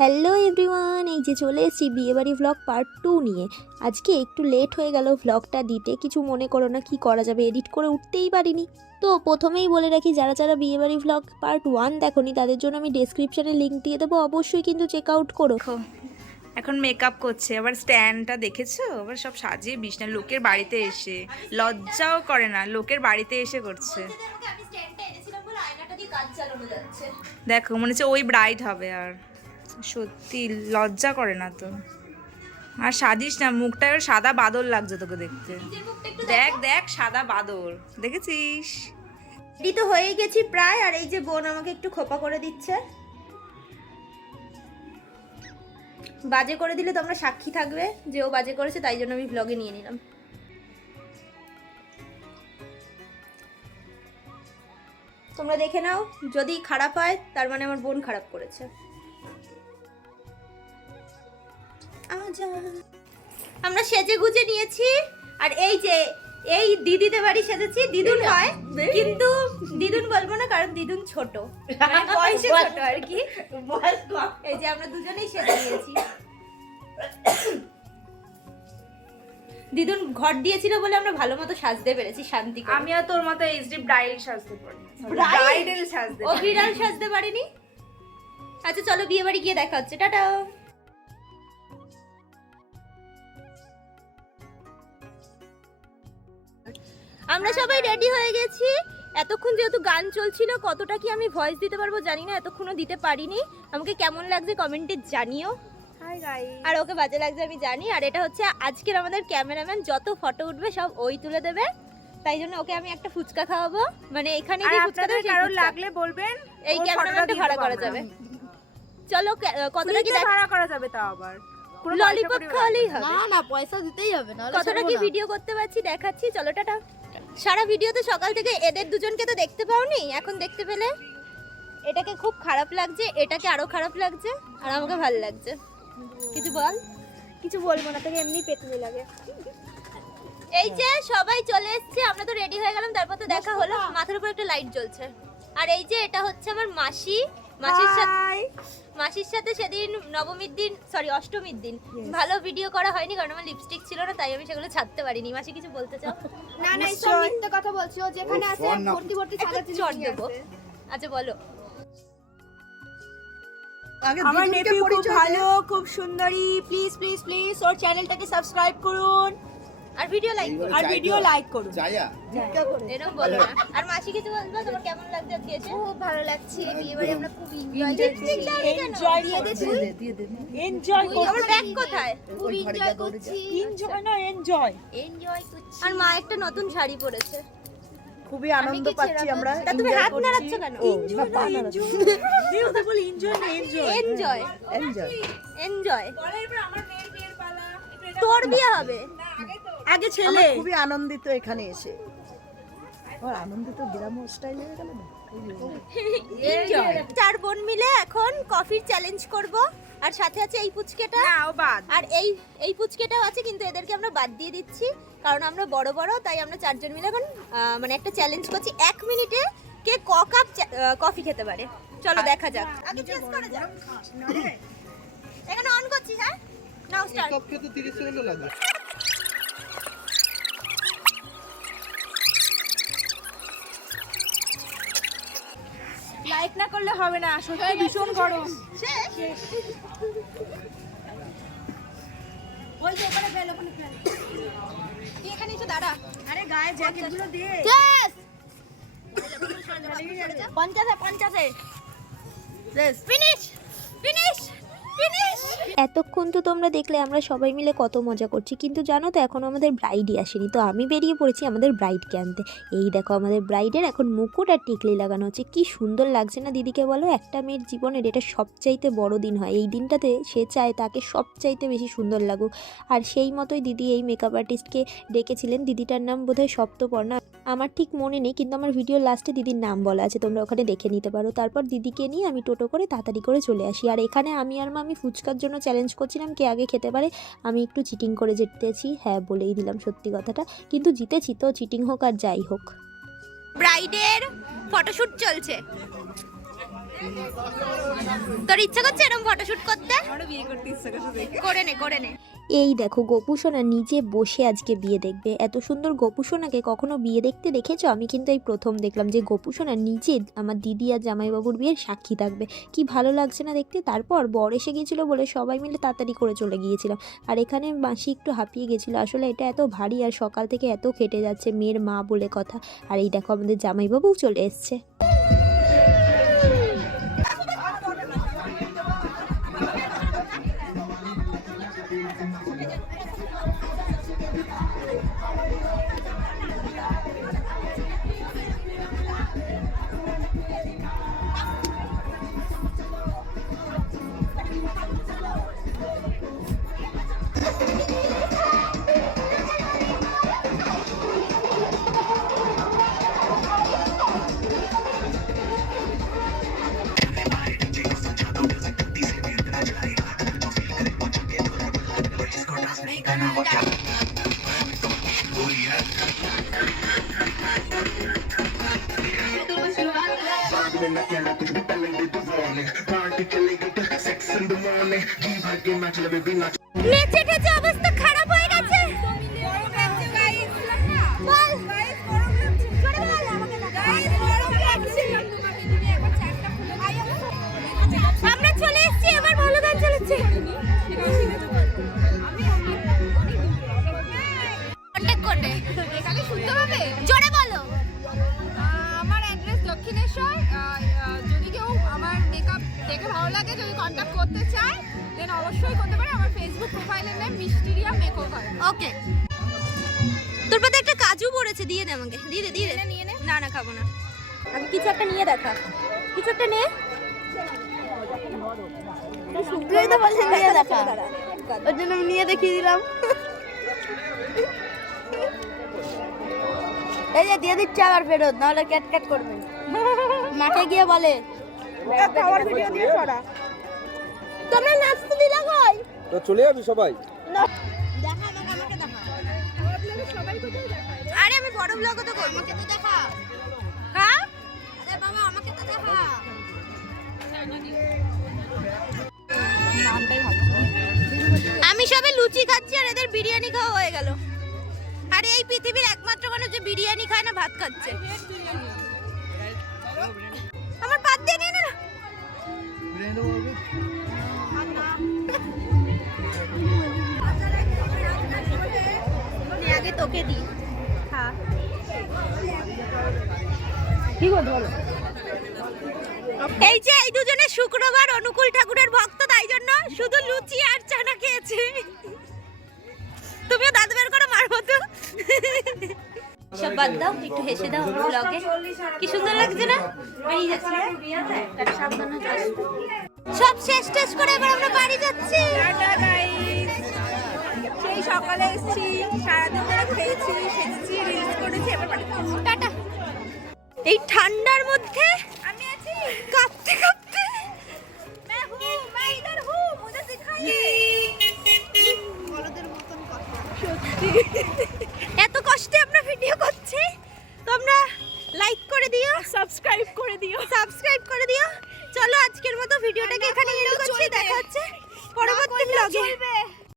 Hello everyone, এই যে চলে এসেছি বিয়েবাড়ি ভ্লগ পার্ট 2 নিয়ে। আজকে একটু লেট হয়ে গেল ভ্লগটা দিতে, কিছু মনে করো না, কি করা যাবে, এডিট করে উঠতেই পারিনি। তো প্রথমেই বলে রাখি, যারা যারা বিয়েবাড়ি ভ্লগ পার্ট 1 দেখোনি তাদের জন্য আমি ডেসক্রিপশানে লিঙ্ক দিয়ে দেবো, অবশ্যই কিন্তু চেক আউট করো। এখন মেকআপ করছে, আবার স্ট্যান্ডটা দেখেছো, আবার সব সাজিয়ে বিছনা, লোকের বাড়িতে এসে লজ্জাও করে না, লোকের বাড়িতে এসে করছে। দেখো মনে হচ্ছে ওই ব্রাইড হবে, আর সত্যি লজ্জা করে না তো। আর সাজিস না, মুখটা এবার সাদা বাদর লাগছে তোকে দেখতে। দেখ দেখ সাদা বাদর, দেখেছিস? রেডি তো হয়েই গেছি প্রায়, আর এই যে বোন আমাকে একটু খোপা করে দিচ্ছে। বাজে করে দিলে তোমরা সাক্ষী থাকবে যে ও বাজে করেছে, তাই জন্য আমি ভ্লগে নিয়ে নিলাম। তোমরা দেখে নাও, যদি খারাপ হয় তার মানে আমার বোন খারাপ করেছে। আমরা সেজে গুজে নিয়েছি, আর এই যে এই দিদিদের বাড়ি সেজেছি। দিদুন হয়, কিন্তু দিদুন বলবো না, কারণ দিদুন ছোট, মানে বয়সে ছোট আর কি। এই যে আমরা দুজনেই সেজে নিয়েছি। দিদুন ঘর দিয়েছিল বলে আমরা ভালো মতো সাজতে পেরেছি শান্তি করে। আমি আর তোর মতো এইচডি ব্রাইডাল সাজতে পারি, ব্রাইডাল সাজতে ও বিড়াল সাজতে পারিনি। আচ্ছা চলো বিয়ে বাড়ি গিয়ে দেখা হচ্ছে, টাটা। আমরা সবাই রেডি হয়ে গেছি। এতক্ষণ যেহেতু গান চলছিল, কতটা কি আমি ভয়েস দিতে পারবো জানি না, এতক্ষণও দিতে পারিনি। আমাকে কেমন লাগছে কমেন্টে জানিও। Hi guys. আর ওকে বাজে লাগছে আমি জানি। আর এটা হচ্ছে আজকের আমাদের ক্যামেরাম্যান, যত ফটো উঠবে সব ওই তুলে দেবে, তাই জন্য ওকে আমি একটা ফুচকা খাওয়াবো। মানে এখানে আর যে ফুচকা আপনাদের দেবে, কারো লাগলে বলবেন, এই ক্যামেরাম্যানটা ভাড়া করা যাবে। চলো কতটা কি ভাড়া করা যাবে, তাও আবার ললিপপ খাওয়ালেই হবে। না না, পয়সা দিতেই হবে না। কতটা কি ভিডিও করতে পারছি দেখাচ্ছি, চলো টাটা। সারা ভিডিওতে সকাল থেকে এদের দুজনকে তো দেখতে পাওনি, এখন দেখতে পেলে। এটাকে খুব খারাপ লাগছে, এটাকে আরো খারাপ লাগছে, আর আমাকে ভালো লাগছে। কিছু বল। কিছু বলবো না, তোকে এমনি পেটে লাগে। এই যে সবাই চলে এসেছে, আমরা তো রেডি হয়ে গেলাম, তারপর তো দেখা হলো। মাথার উপর একটা লাইট জ্বলছে। আর এই যে এটা হচ্ছে আমার মাসি। মাসির সাথে সেদিন নবমীর দিন, সরি অষ্টমীর দিন ভালো ভিডিও করা হয়নি, কারণ আমার লিপস্টিক ছিল না, তাই আমি সেগুলো ছাড়তে পারিনি। মাসি কিছু বলতে চাও? না না, এইসব মিথ্যে কথা বলছো। যেখানে আছে ভর্তি ভর্তি সাদা চিনি চট দেবো। আচ্ছা বলো। আমার নেপিউ খুব ভালো, খুব সুন্দরী। প্লিজ প্লিজ প্লিজ ওর চ্যানেলটাকে সাবস্ক্রাইব করুন, আর ভিডিও লাইক করো, আর ভিডিও লাইক করুন। এরকম বলো না। আর মাসি কিছু বলবা, তোমার কেমন লাগছে আজকে এসে? খুব ভালো লাগছে, বিয়ে বাড়ি আমরা খুব এনজয় এনজয় এনজয় আমার ব্যাগ কোথায়? খুব এনজয় করছি। এনজয় না এনজয় এনজয় করছি। আর মা একটা নতুন শাড়ি পরেছে। খুবই আনন্দ পাচ্ছি আমরা। তা তুমি হাত নাড়াচ্ছ কেন? এনজয় না এনজয় তুই ওদের বল এনজয় না এনজয় এনজয় এনজয় এনজয়। তোর বিয়ে হবে আগে ছেলে। খুবই আনন্দিত এখানে এসে। আর আনন্দিত গ্রাম স্টাইল হয়ে গেল না। এনজয়। চার বোন মিলে এখন কফির চ্যালেঞ্জ করব, আর সাথে আছে এই পুচকেটা। না ও বাদ। আর এই পুচকেটাও আছে, কিন্তু এদেরকে আমরা বাদ দিয়ে দিচ্ছি, কারণ আমরা বড় বড়, তাই আমরা চারজন মিলে এখন মানে একটা চ্যালেঞ্জ করছি। 1 মিনিটে কে ক কাপ কফি খেতে পারে। চলো দেখা যাক, আগে চেস করা যাক। এখানে অন করছি। হ্যাঁ নাও স্টার্ট। কাপ খেতে 30 সেকেন্ড লাগে। লাইক না করলে হবে না, সত্যি ভীষণ গরম। শেষ। ওই যে ওখানে ফেল, ওখানে ফেল। তুই এখানে এসে দাঁড়া। আরে গায়ে জ্যাকেটগুলো দিয়ে। শেষ। 50 ফিনিশ ফিনিশ ফিনিশ। এতক্ষণ তো তোমরা দেখলে আমরা সবাই মিলে কত মজা করছি, কিন্তু জানো তো এখনো আমাদের ব্রাইডই আসেনি। তো আমি বেরিয়ে পড়েছি আমাদের ব্রাইডকে আনতে। এই দেখো আমাদের ব্রাইডের এখন মুকুট আর টিকলি লাগানো হচ্ছে। কি সুন্দর লাগছে না দিদিকে বলো? একটা মেয়ের জীবনের এটা সবচাইতে বড় দিন হয়। এই দিনটাতে সে চায় তাকে সবচাইতে বেশি সুন্দর লাগুক, আর সেই মতোই দিদি এই মেকআপ আর্টিস্টকে ডেকেছিলেন। দিদিটার নাম বোধহয় সপ্তপর্ণা, আমার ঠিক মনে নেই, কিন্তু আমার ভিডিও লাস্টে দিদির নাম বলা আছে, তোমরা ওখানে দেখে নিতে পারো। তারপর দিদিকে নিয়ে আমি টোটো করে তাড়াতাড়ি করে চলে আসি। আর এখানে আমি আর মা আমি ফুচকার জন্য চ্যালেঞ্জ করছিলাম কে আগে খেতে পারে। আমি একটু চিটিং করে জিতেছি, হ্যাঁ বলেই দিলাম সত্যি কথাটা, কিন্তু জিতেছি তো, চিটিং হোক আর যাই হোক। ব্রাইডের ফটোশুট চলছে। তোর ইচ্ছা করছে এরকম ফটোশুট করতে? আমারও বিয়ে করতে ইচ্ছা করছে। করে নে করে নে। এই দেখো গোপু সোনা নিজে বসে আজকে বিয়ে দেখবে। এত সুন্দর গোপু সোনাকে কখনো বিয়ে দেখতে দেখেছো? আমি কিন্তু এই প্রথম দেখলাম যে গোপু সোনা নিজে আমার দিদি আর জামাইবাবুর বিয়ের সাক্ষী থাকবে। কি ভালো লাগছে না দেখতে। তারপর বর এসে গিয়েছিলো বলে সবাই মিলে তাড়াতাড়ি করে চলে গিয়েছিলাম। আর এখানে মাসি একটু হাঁপিয়ে গেছিলো। আসলে এটা এত ভারী আর সকাল থেকে এত খেটে যাচ্ছে, মেয়ের মা বলে কথা। আর এই দেখো আমাদের জামাইবাবুও চলে এসছে। নেচে টেচে অবস্থা খারাপ হয়ে গেছে। বল। জোরে বল। আমরা চলে এসেছি, এবার ভালো গান চলেছে। কন্টাক্ট করবে। এখানে শুনতে হবে। জোরে বলো। আমার অ্যাড্রেস দক্ষিণেশ্বর। যদি কেউ আমার মেকআপ দেখে ভালো লাগে, যদি কন্ট্যাক্ট করতে চায় দেন অবশ্যই করতে পারে। আমার ফেসবুক প্রোফাইলের নাম মিষ্টিরিয়া মেকওভার। ওকে। তোর পাতে একটা কাজু পড়েছে, দিয়ে দে আমাকে। দিয়ে দে দিয়ে দে। নিয়ে নে। না না খাবো না। আগে কিছু একটা নিয়ে দেখা। কিছু একটা নে। তুই তো বলছিস নিয়ে দেখা, ওর জন্য আমি নিয়ে দেখিয়ে দিলাম। এই যে দিয়ে দিচ্ছে আবার ফেরত, নাহলে ক্যাট ক্যাট করবে। মাঠে গিয়ে বলে খাওয়ার ভিডিও দিয়ে সরা। তোমরা নাচতে দিলা কই? তো চলে যাবি সবাই। দেখা আমাকে দেখা। আরে আমি বড় ব্লগও তো করব। আমাকে তো দেখা। হ্যাঁ? আরে বাবা আমাকে তো দেখা। আমি সবে লুচি খাচ্ছি আর এদের বিরিয়ানি খাওয়া হয়ে গেল। আর এই পৃথিবীর একমাত্র মানুষ যে বিরিয়ানি খায় না, ভাত খাচ্ছে। আমার ভাত দিয়ে নিয়ে না। আগে তোকে দিই। হ্যাঁ। এই যে এই দুজনে শুক্রবার অনুকূল ঠাকুরের ভক্ত, তাই জন্য শুধু লুচি আর চানা খেয়েছে। তুমিও দাঁত বের করে মার মতো। সব বাদ দাও, একটু হেসে দাও ব্লগে। কি সুন্দর লাগছে না? বেরিয়ে যাচ্ছে। সাবধানে যাস। সব শেষ টেস্ট করে এবার আমরা বাড়ি যাচ্ছি। Tata guys. সেই সকালে এসেছি, সারাদিন ধরে খেয়েছি, সেজেছি, রিলস করেছি, এবার বাড়ি যাচ্ছি। টাটা। এই ঠান্ডার মধ্যে আমি আছি। কাঁপতে কাঁপতে। मैं इधर हूँ, मुझे सिखाइए। এত কষ্টে আমরা ভিডিও করছি, তোমরা লাইক করে দিও, সাবস্ক্রাইব করে দিও। সাবস্ক্রাইব করে দিও। চলো আজকের মতো ভিডিওটাকে এখানে এন্ড করছি। দেখা হচ্ছে পরবর্তী ব্লগে।